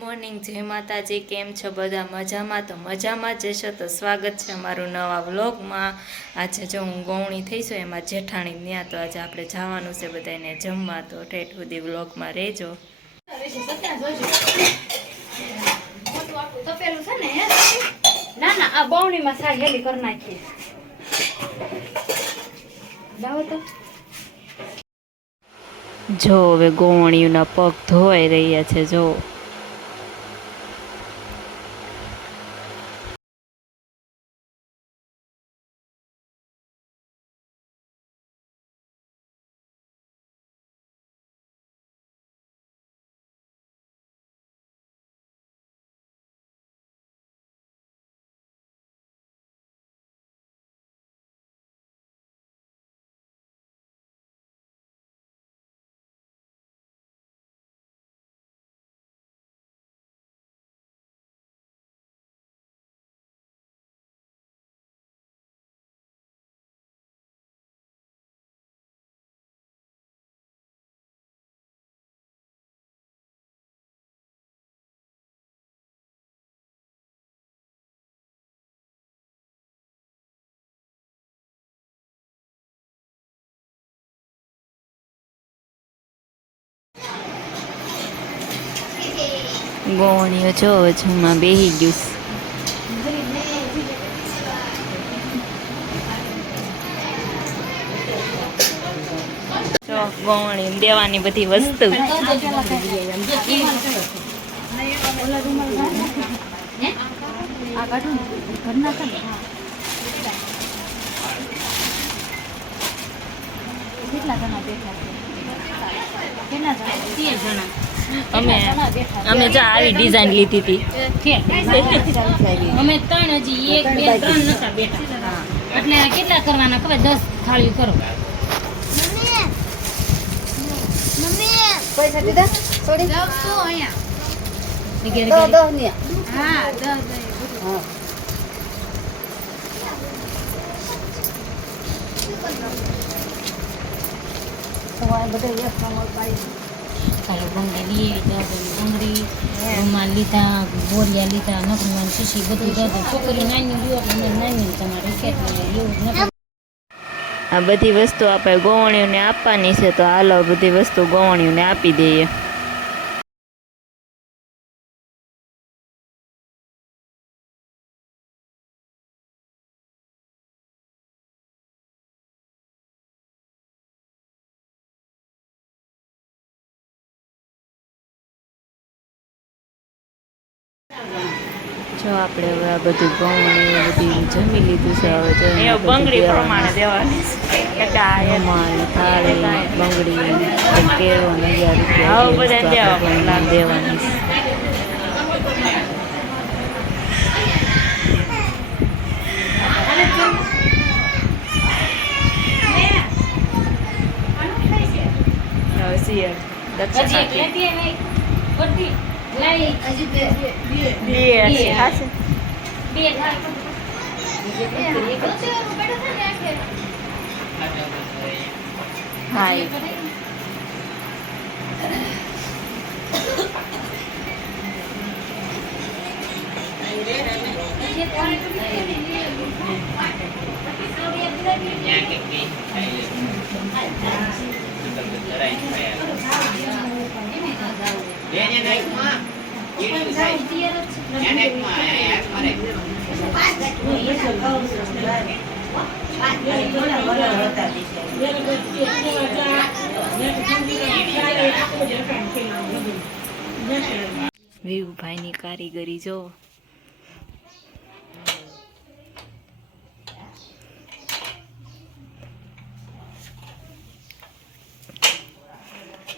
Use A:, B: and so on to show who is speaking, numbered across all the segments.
A: Morning જય માતાજી કેમ છો બધા? મજામાં? તો મજામાં જ છો. તો સ્વાગત છે અમારું નવા વ્લોગમાં. આજે જો હું ગૌણી થઈશું એમાં જેઠાણી ત્યાં તો આજે આપણે જવાનું છે બધાને જમવા. તો ઠેઠ સુધી વ્લોગમાં રહેજો.
B: છે ને? ના આ બવણીમાં શાક હેલી કરી નાખીએ. લાવો તો.
A: જો હવે ગોવણીઓના પગ ધોવાઈ રહ્યા છે જો. ગોવણીઓ જો જમવા બેસી ગયું ગોવણી દેવાની બધી વસ્તુ.
B: કેટલા જણા કેટલા જણા?
A: અમે અમે જો આવી ડિઝાઇન લીધી હતી.
B: અમે ત્રણ હજી એક બે ત્રણ નતા બેઠા. એટલે કેટલા કરવાના ખબર? દસ થાળી કરો.
C: પૈસા દીધા? થોડી
B: ઘેર. હા દસ
C: હા. બધા એક નંબર પાડી
B: ચાલો બંગડી લઈ દસ બંગડી, રૂમાલ લીધા, બોરિયા લીધા નખમાં શીશી બધું દસ છોકરી નાની લ્યો એટલે નાની તમારે ખેતમાં એવું
A: આ બધી વસ્તુ આપણે ગોવણીઓને આપવાની છે, તો હાલો બધી વસ્તુ ગોવણીઓને આપી દઈએ. જો આપણે હવે આ બધું ગોવણી બધી જમી લીધું છે હવે જો એ બંગડી પ્રમાણે દેવાની રૂમાલ થાળી બંગડી કેળો ને દેવાની રૂપિયા દેવાની છે. હવે સિયર દક્ષિણ
B: હજી એક લેતી આવે નહીં. બધી લાઈ.
A: બે છે હાશે
B: બે થાળી. એક જ છે.
A: હા એ
B: હજી એક થાળી.
A: વિવુભાઈની કારીગરી જો.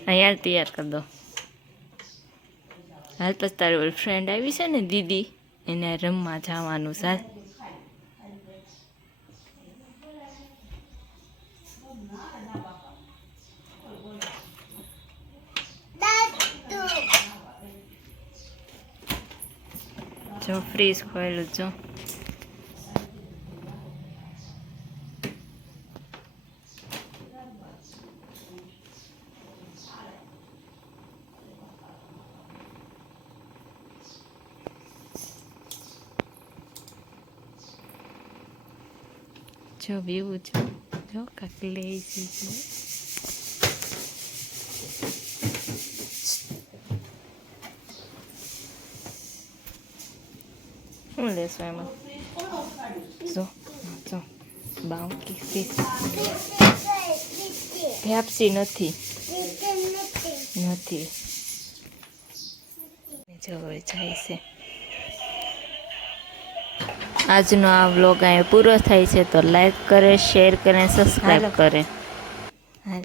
A: અહીંયા યાર તૈયાર કરી દો. હાલ પછી તારી ઓલી ફ્રેન્ડ આવી છે ને દીદી? એને રમવા જવાનું સાર જો ફ્રીજ ખોયેલું જો. જો વ્યૂ જો જો કાંક લે છે જો. શું લેશો એમાં જો જો બાઉકી ફીસ ફેપ્સી નથી નથી જો જાય છે આજનો આ વ્લોગ અહીંયા પૂરો થાય છે તો લાઈક કરે શેર કરે સબસ્ક્રાઈબ કરે. હા